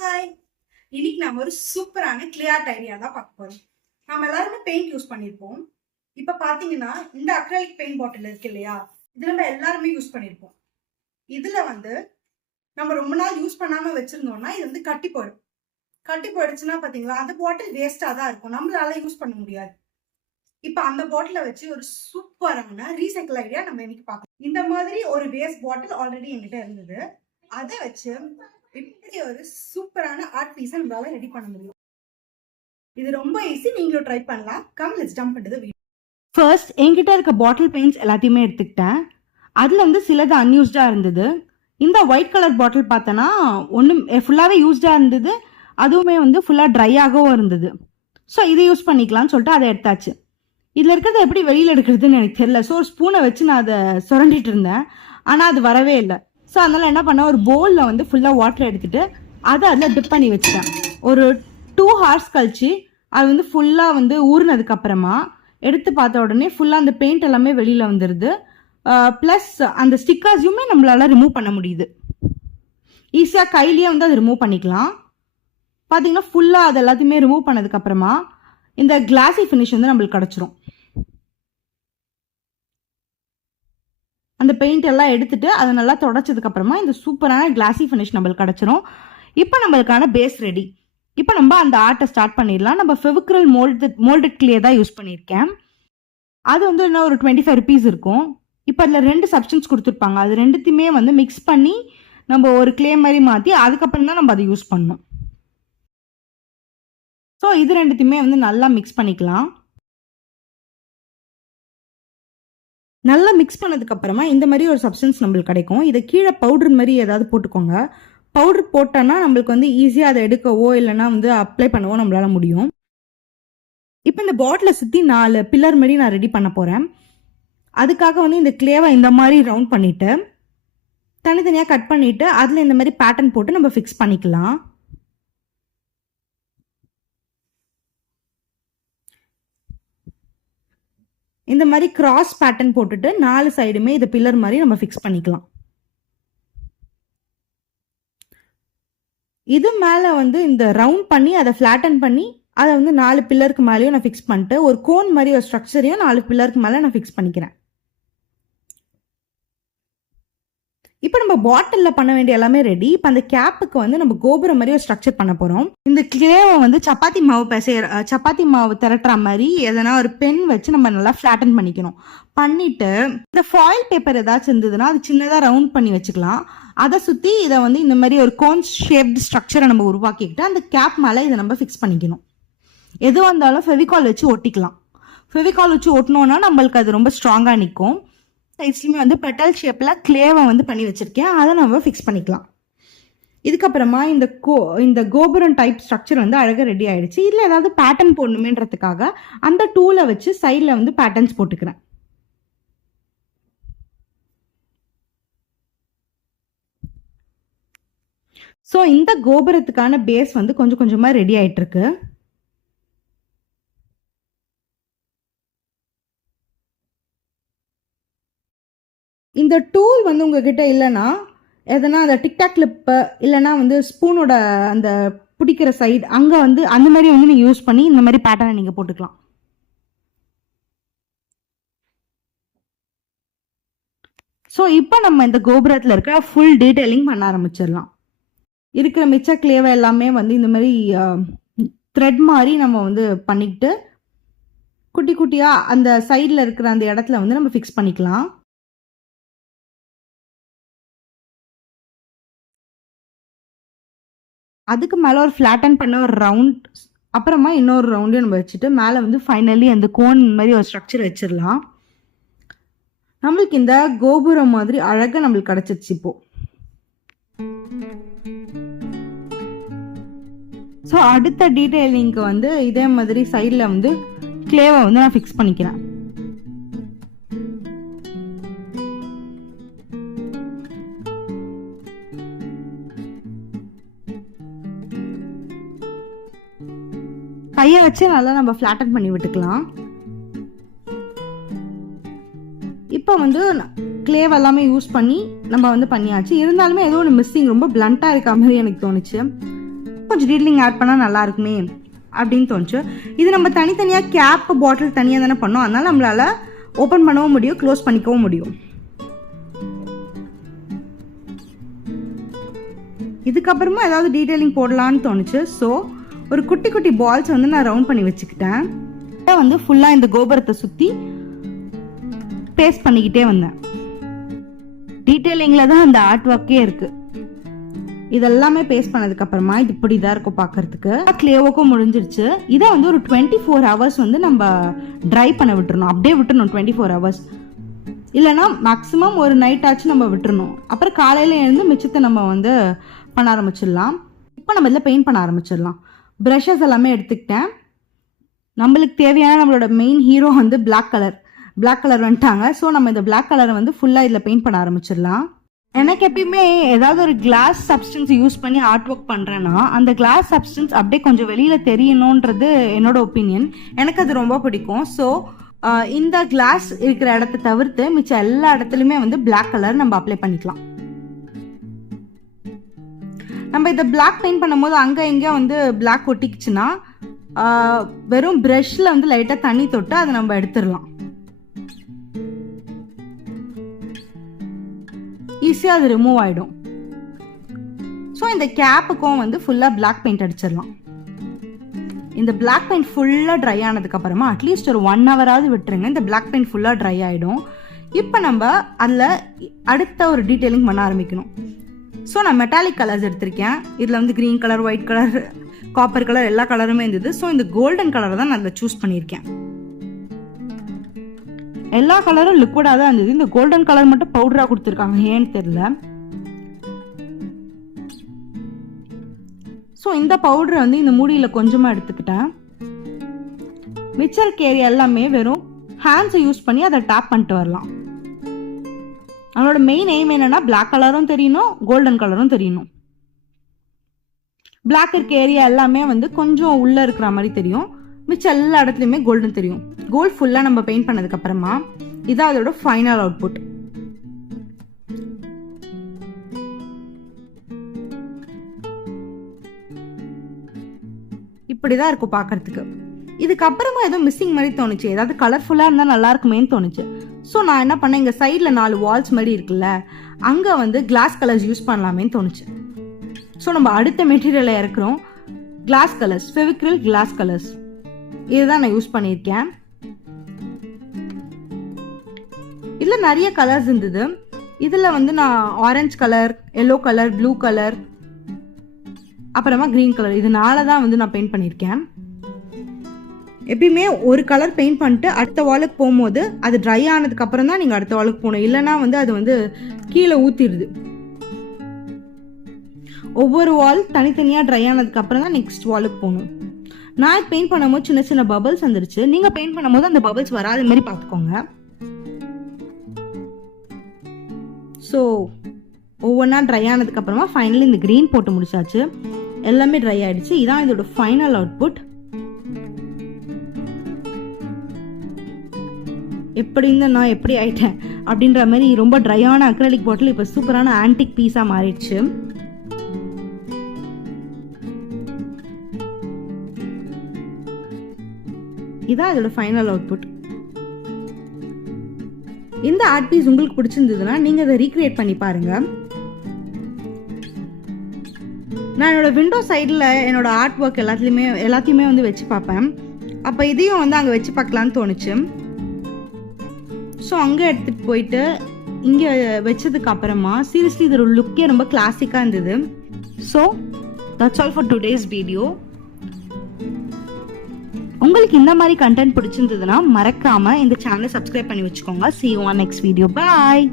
Hi, இன்னைக்கு நம்ம ஒரு சூப்பரான கிளியர் ஆர்ட் ஐடியா தான் பார்க்க போறோம். நம்ம எல்லாருமே பெயிண்ட் யூஸ் பண்ணியிருப்போம். இப்ப பாத்தீங்கன்னா இந்த அக்ரலிக் பெயிண்ட் பாட்டில் இருக்கு இல்லையா, இது நம்ம எல்லாருமே யூஸ் பண்ணியிருப்போம். இதுல நம்ம ரொம்ப நாள் யூஸ் பண்ணாம வச்சிருந்தோம்னா இது கட்டி போயிடும். கட்டி போயிடுச்சுன்னா பாத்தீங்களா அந்த பாட்டில் வேஸ்டா தான் இருக்கும், நம்மளால யூஸ் பண்ண முடியாது. இப்ப அந்த பாட்டில வச்சு ஒரு சூப்பரான ரீசைக்கிள் ஐடியா நம்ம இன்னைக்கு பார்க்கலாம். இந்த மாதிரி ஒரு வேஸ்ட் பாட்டில் ஆல்ரெடி என்கிட்ட இருந்தது, அதை வச்சு இப்படி ஒரு சூப்பரான ஆர்ட் பீஸை நம்மளால ரெடி பண்ண முடியும். இது ரொம்ப ஈஸி, நீங்களும் ட்ரை பண்ணலாம். Come let's jump into the video. First என்கிட்ட இருக்க பாட்டில் பெயிண்ட்ஸ் எல்லாத்தையுமே எடுத்துக்கிட்டேன். அதுல சிலது அன்யூஸ்டா இருந்தது. இந்த ஒயிட் கலர் பாட்டில் பார்த்தனா ஒன்றும் ஃபுல்லாகவே யூஸ்டாக இருந்தது, அதுவுமே ஃபுல்லாக ட்ரையாகவும் இருந்தது. ஸோ இதை யூஸ் பண்ணிக்கலாம்னு சொல்லிட்டு அதை எடுத்தாச்சு. இதில் இருக்கிறத எப்படி வெளியில் எடுக்கிறதுன்னு எனக்கு தெரியல. ஸோ ஒரு ஸ்பூனை வச்சு நான் அதை சுரண்டிட்டு இருந்தேன், ஆனால் அது வரவே இல்லை. ஸோ அதனால் என்ன பண்ணேன், ஒரு பவுலில் ஃபுல்லாக வாட்டர் எடுத்துகிட்டு அதை அதில் டிப் பண்ணி வச்சுட்டேன். ஒரு 2 hours கழிச்சு அது ஃபுல்லாக ஊறினதுக்கப்புறமா எடுத்து பார்த்த உடனே ஃபுல்லாக அந்த பெயிண்ட் எல்லாமே வெளியில் வந்துடுது. ப்ளஸ் அந்த ஸ்டிக்கர்ஸையுமே நம்மளால் ரிமூவ் பண்ண முடியுது. ஈஸியாக கையிலேயே அதை ரிமூவ் பண்ணிக்கலாம். பார்த்தீங்கன்னா ஃபுல்லாக அது எல்லாத்தையுமே ரிமூவ் பண்ணதுக்கப்புறமா இந்த கிளாஸி ஃபினிஷ் நம்மளுக்கு கிடச்சிரும். அந்த பெயிண்ட் எல்லாம் எடுத்துட்டு அதை நல்லா தொடச்சதுக்கு அப்புறமா இந்த சூப்பரான கிளாஸி ஃபினிஷ் நம்மளுக்கு கிடைச்சிரும். இப்போ நம்மளுக்கான பேஸ் ரெடி. இப்போ நம்ம அந்த ஆர்ட்டை ஸ்டார்ட் பண்ணிடலாம். நம்ம ஃபெவிக்ரில் மோல்டட் கிளே தான் யூஸ் பண்ணியிருக்கேன். அது இன்னும் ஒரு 25 rupees இருக்கும். இப்போ அதில் 2 சப்ஸ்டன்ஸ் கொடுத்துருப்பாங்க. அது ரெண்டுத்தையுமே மிக்ஸ் பண்ணி நம்ம ஒரு கிளே மாதிரி மாற்றி அதுக்கப்புறம் தான் நம்ம அதை யூஸ் பண்ணணும். ஸோ இது ரெண்டுத்தையுமே நல்லா மிக்ஸ் பண்ணிக்கலாம். நல்லா மிக்ஸ் பண்ணதுக்கப்புறமா இந்த மாதிரி ஒரு சப்ஸ்டன்ஸ் நம்மளுக்கு கிடைக்கும். இதை கீழே பவுடர் மாதிரி ஏதாவது போட்டுக்கோங்க. பவுடர் போட்டோன்னா நம்மளுக்கு ஈஸியாக அதை எடுக்கவோ இல்லைன்னா அப்ளை பண்ணவோ நம்மளால முடியும். இப்போ இந்த பாட்டிலை சுற்றி 4 பில்லர் மாதிரி நான் ரெடி பண்ண போகிறேன். அதுக்காக இந்த கிளேவை இந்த மாதிரி ரவுண்ட் பண்ணிவிட்டு தனித்தனியாக கட் பண்ணிவிட்டு அதில் இந்த மாதிரி பேட்டர்ன் போட்டு நம்ம ஃபிக்ஸ் பண்ணிக்கலாம். இந்த மாதிரி கிராஸ் பேட்டர்ன் போட்டுட்டு 4 சைடுமே இதை பில்லர் மாதிரி நம்ம ஃபிக்ஸ் பண்ணிக்கலாம். இது மேலே இந்த ரவுண்ட் பண்ணி அதை ஃப்ளாட்டன் பண்ணி அதை 4 பில்லருக்கு மேலேயும் நான் ஃபிக்ஸ் பண்ணிட்டு ஒரு கோன் மாதிரி ஒரு ஸ்ட்ரக்சரையும் 4 பில்லருக்கு மேலே நான் ஃபிக்ஸ் பண்ணிக்கிறேன். இப்போ நம்ம பாட்டிலில் பண்ண வேண்டிய எல்லாமே ரெடி. இப்போ அந்த கேப்புக்கு நம்ம கோபுரம் மாதிரி ஒரு ஸ்ட்ரக்சர் பண்ண போகிறோம். இந்த கிளேவை சப்பாத்தி மாவு திரட்டுற மாதிரி எதனா ஒரு பென் வச்சு நம்ம நல்லா ஃப்ளாட்டன் பண்ணிக்கணும். பண்ணிட்டு இந்த ஃபாயில் பேப்பர் ஏதாச்சும் இருந்ததுன்னா அது சின்னதாக ரவுண்ட் பண்ணி வச்சுக்கலாம். அதை சுற்றி இதை இந்த மாதிரி ஒரு கோன் ஷேப்டு ஸ்ட்ரக்சரை நம்ம உருவாக்கிக்கிட்டு அந்த கேப் மேலே இதை நம்ம ஃபிக்ஸ் பண்ணிக்கணும். எதுவாக இருந்தாலும் ஃபெவிகால் வச்சு ஒட்டிக்கலாம். ஃபெவிகால் வச்சு ஒட்டினோன்னா நம்மளுக்கு அது ரொம்ப ஸ்ட்ராங்காக நிற்கும். சைட்ஸ்லையுமே பெட்டல் ஷேப்பில் கிளேவை பண்ணி வச்சுருக்கேன், அதை நம்ம ஃபிக்ஸ் பண்ணிக்கலாம். இதுக்கப்புறமா இந்த கோபுரம் டைப் ஸ்ட்ரக்சர் அழகாக ரெடி ஆகிடுச்சு. இதில் ஏதாவது பேட்டர்ன் போடணுமேன்றதுக்காக அந்த டூலை வச்சு சைடில் பேட்டர்ன்ஸ் போட்டுக்கிறேன். ஸோ இந்த கோபுரத்துக்கான பேஸ் கொஞ்சம் கொஞ்சமாக ரெடி ஆகிட்டுருக்கு. இந்த டூல் உங்ககிட்ட இல்லைன்னா எதனா அந்த டிக்டாக் கிளிப்பு இல்லைன்னா ஸ்பூனோட அந்த பிடிக்கிற சைடு அங்கே அந்த மாதிரி நீங்கள் யூஸ் பண்ணி இந்த மாதிரி பேட்டர்னை நீங்கள் போட்டுக்கலாம். ஸோ இப்போ நம்ம இந்த கோபுரத்தில் இருக்கிற ஃபுல் டீட்டெயிலிங் பண்ண ஆரம்பிச்சிடலாம். இருக்கிற மிச்ச கிளேவை எல்லாமே இந்த மாதிரி த்ரெட் மாதிரி நம்ம பண்ணிக்கிட்டு குட்டி குட்டியாக அந்த சைடில் இருக்கிற அந்த இடத்துல நம்ம ஃபிக்ஸ் பண்ணிக்கலாம். அதுக்கு மேலே ஒரு ஃப்ளாட்டன் பண்ண ஒரு ரவுண்ட், அப்புறமா இன்னொரு ரவுண்டையும் நம்ம வச்சுட்டு மேலே ஃபைனலி அந்த கோன் மாதிரி ஒரு ஸ்ட்ரக்சர் வச்சிடலாம். நம்மளுக்கு இந்த கோபுரம் மாதிரி அழகாக நம்மளுக்கு கிடச்சிருச்சு இப்போ. ஸோ அடுத்த டீட்டெயிலிங்க்கு இதே மாதிரி சைடில் கிளேவை நான் ஃபிக்ஸ் பண்ணிக்கிறேன். கையை வச்சு நல்லா நம்ம ஃப்ளாட்டன் பண்ணி விட்டுக்கலாம். இப்போ கிளேவ் எல்லாமே யூஸ் பண்ணி நம்ம பண்ணியாச்சு. இருந்தாலுமே ஏதோ ஒன்று மிஸ்ஸிங், ரொம்ப பிளண்ட்டாக இருக்க மாதிரி எனக்கு தோணுச்சு. கொஞ்சம் டீட்டெயிலிங் ஆட் பண்ணால் நல்லா இருக்குமே அப்படின்னு தோணுச்சு. இது நம்ம தனித்தனியாக கேப் பாட்டில் தனியாக தானே பண்ணோம், அதனால நம்மளால் ஓப்பன் பண்ணவும் முடியும், க்ளோஸ் பண்ணிக்கவும் முடியும். இதுக்கப்புறமா ஏதாவது டீட்டெயிலிங் போடலான்னு தோணுச்சு. ஸோ ஒரு குட்டி குட்டி பால்ஸ் வந்து நான் ரவுண்ட் பண்ணி வச்சுக்கிட்டேன். வந்து ஃபுல்லாக இந்த கோபுரத்தை சுற்றி பேஸ்ட் பண்ணிக்கிட்டே வந்தேன். டீட்டெயிலிங்கில் தான் அந்த ஆர்ட் ஒர்க்கே இருக்குது. இதெல்லாமே பேஸ்ட் பண்ணதுக்கப்புறமா இது இப்படி தான் இருக்கும் பார்க்கறதுக்கு. கிளேவோக்கும் முடிஞ்சிருச்சு. இதை வந்து ஒரு 24 hours வந்து நம்ம ட்ரை பண்ண விட்டுறணும். அப்படியே விட்டுறணும் 24 hours. இல்லைனா மேக்ஸிமம் ஒரு நைட் ஆச்சு நம்ம விட்டுறணும். அப்புறம் காலையில் எழுந்து மிச்சத்தை நம்ம வந்து பண்ண ஆரம்பிச்சிடலாம். இப்போ நம்ம இதில் பெயிண்ட் பண்ண ஆரம்பிச்சிடலாம். ப்ரஷஸ் எல்லாமே எடுத்துக்கிட்டேன். நம்மளுக்கு தேவையான நம்மளோட மெயின் ஹீரோ வந்து பிளாக் கலர் வந்துட்டாங்க. ஸோ நம்ம இந்த பிளாக் கலரை வந்து ஃபுல்லாக இதில் பெயிண்ட் பண்ண ஆரம்பிச்சிடலாம். எனக்கு எப்பயுமே ஏதாவது ஒரு கிளாஸ் சப்ஸ்டன்ஸ் யூஸ் பண்ணி ஆர்ட் ஒர்க் பண்ணுறேன்னா அந்த கிளாஸ் சப்ஸ்டன்ஸ் அப்படியே கொஞ்சம் வெளியில் தெரியணுன்றது என்னோட ஒப்பீனியன். எனக்கு அது ரொம்ப பிடிக்கும். ஸோ இந்த கிளாஸ் இருக்கிற இடத்த தவிர்த்து மிச்சம் எல்லா இடத்துலையுமே வந்து பிளாக் கலர் நம்ம அப்ளை பண்ணிக்கலாம். நம்ம இதை பிளாக் பெயிண்ட் பண்ணும்போது அங்கே எங்கே வந்து பிளாக் ஒட்டிக்குச்சுன்னா வெறும் ப்ரஷ்ல வந்து லைட்டாக தண்ணி தொட்டு அதை நம்ம எடுத்துடலாம். ஈஸியாக அது ரிமூவ் ஆகிடும். ஸோ இந்த கேப்புக்கும் வந்து ஃபுல்லாக பிளாக் பெயிண்ட் அடிச்சிடலாம். இந்த பிளாக் பெயிண்ட் ஃபுல்லாக ட்ரை ஆனதுக்கப்புறமா அட்லீஸ்ட் ஒரு 1 hour விட்டுருங்க. இந்த பிளாக் பெயிண்ட் ஃபுல்லாக ட்ரை ஆகிடும். இப்போ நம்ம அதில் அடுத்த ஒரு டீட்டெயிலிங் பண்ண ஆரம்பிக்கணும். ஸோ நான் மெட்டாலிக் கலர்ஸ் எடுத்திருக்கேன். இதில் வந்து green colour, white colour, copper colour எல்லா கலருமே இருந்தது. ஸோ இந்த கோல்டன் கலரை தான் நான் அதில் சூஸ் பண்ணியிருக்கேன். எல்லா கலரும் லிக்விடாக தான் இருந்தது. இந்த கோல்டன் கலர் மட்டும் பவுடராக கொடுத்துருக்காங்க, ஏன்னு தெரியல. ஸோ இந்த பவுடரை வந்து இந்த மூடியில் கொஞ்சமாக எடுத்துக்கிட்டேன். மிச்சர் ஏரியா எல்லாமே வெறும் ஹேண்ட்ஸை யூஸ் பண்ணி அதை டேப் பண்ணிட்டு வரலாம். அவனோட மெயின் எய்ம் என்னன்னா பிளாக் கலரும் தெரியணும், கோல்டன் கலரும் தெரியணும். பிளாக் இருக்க ஏரியா எல்லாமே வந்து கொஞ்சம் உள்ள இருக்கிற மாதிரி தெரியும். மிச்சம் எல்லா இடத்துலையுமே கோல்டன் தெரியும். கோல்ட் ஃபுல்லாக நம்ம பெயிண்ட் பண்ணதுக்கு அப்புறமா இதான் அதோட ஃபைனல் அவுட்புட். இப்படிதான் இருக்கும் பார்க்கறதுக்கு. இதுக்கப்புறமா ஏதோ மிஸ்ஸிங் மாதிரி தோணுச்சு. ஏதாவது கலர்ஃபுல்லாக இருந்தால் நல்லா இருக்குமேன்னு தோணுச்சு. ஸோ நான் என்ன பண்ணேன், இங்கே சைடில் 4 வால்ஸ் மாதிரி இருக்குல்ல, அங்கே வந்து கிளாஸ் கலர்ஸ் யூஸ் பண்ணலாமேன்னு தோணுச்சு. ஸோ நம்ம அடுத்த மெட்டீரியலை இறக்குறோம். Glass colours, Fevicryl glass colours, இதுதான் நான் யூஸ் பண்ணியிருக்கேன். இதில் நிறைய கலர்ஸ் இருந்தது. இதில் வந்து நான் orange colour, yellow colour, blue colour, அப்புறமா க்ரீன் கலர், இதனால தான் வந்து நான் பெயிண்ட் பண்ணியிருக்கேன். எப்பயுமே ஒரு கலர் பெயிண்ட் பண்ணிட்டு அடுத்த வாலுக்கு போகும்போது அது ட்ரை ஆனதுக்கு அப்புறம் தான் நீங்கள் அடுத்த வாலுக்கு போகணும். இல்லைனா வந்து அது வந்து கீழே ஊற்றிடுது. ஒவ்வொரு வால் தனித்தனியாக ட்ரை ஆனதுக்கு அப்புறம் தான் நெக்ஸ்ட் வாலுக்கு போகணும். நான் பெயிண்ட் பண்ணும்போது சின்ன சின்ன பபிள்ஸ் வந்துருச்சு. நீங்கள் பெயிண்ட் பண்ணும்போது அந்த பபிள்ஸ் வராத மாதிரி பார்த்துக்கோங்க. ஸோ ஒவ்வொன்றா ட்ரை ஆனதுக்கு அப்புறமா ஃபைனலி இந்த க்ரீன் போட்டு முடிச்சாச்சு. எல்லாமே ட்ரை ஆயிடுச்சு. இதான் இதோட ஃபைனல் அவுட்புட். எப்படி இருந்தால் நான் எப்படி ஆயிட்டேன் அப்படின்ற மாதிரி ரொம்ப ட்ரையான அக்ரலிக் பாட்டில் இப்போ சூப்பரான ஆன்டிக் பீஸாக மாறிடுச்சு. இதான் இதோட ஃபைனல் அவுட்புட். இந்த ஆர்ட் பீஸ் உங்களுக்கு பிடிச்சிருந்ததுன்னா நீங்கள் அதை ரீக்ரியேட் பண்ணி பாருங்க. நான் என்னோட விண்டோ சைடில் என்னோட ஆர்ட் ஒர்க் எல்லாத்தையுமே வந்து வச்சு பார்ப்பேன். அப்போ இதையும் வந்து அங்கே வச்சு பார்க்கலான்னு தோணுச்சு. ஸோ அங்கே எடுத்துகிட்டு போயிட்டு இங்கே வச்சதுக்கு அப்புறமா சீரியஸ்லி இதோட லுக்கே ரொம்ப கிளாசிக்காக இருந்தது. So that's all for today's video. உங்களுக்கு இந்த மாதிரி கண்டென்ட் பிடிச்சிருந்ததுன்னா மறக்காமல் இந்த சேனலை சப்ஸ்கிரைப் பண்ணி வச்சுக்கோங்க. See you on next video. Bye.